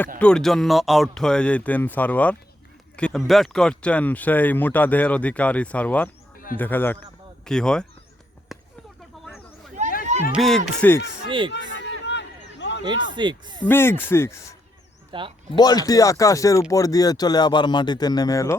একটুর জন্য আউট হয়ে যেতেন সার্ভার ব্যাট করছেন সেই মোটা দেহের অধিকারী সার্ভার দেখা যাক কি হয়। বিগ সিক্স বিগ সিক্স বলটি আকাশের উপর দিয়ে চলে আবার মাটিতে নেমে এলো।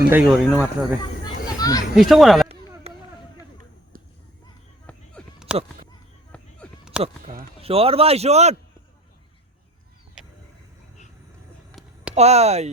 এটাই করি না মাত্র নিশ্চয় করা শট ভাই শোর আই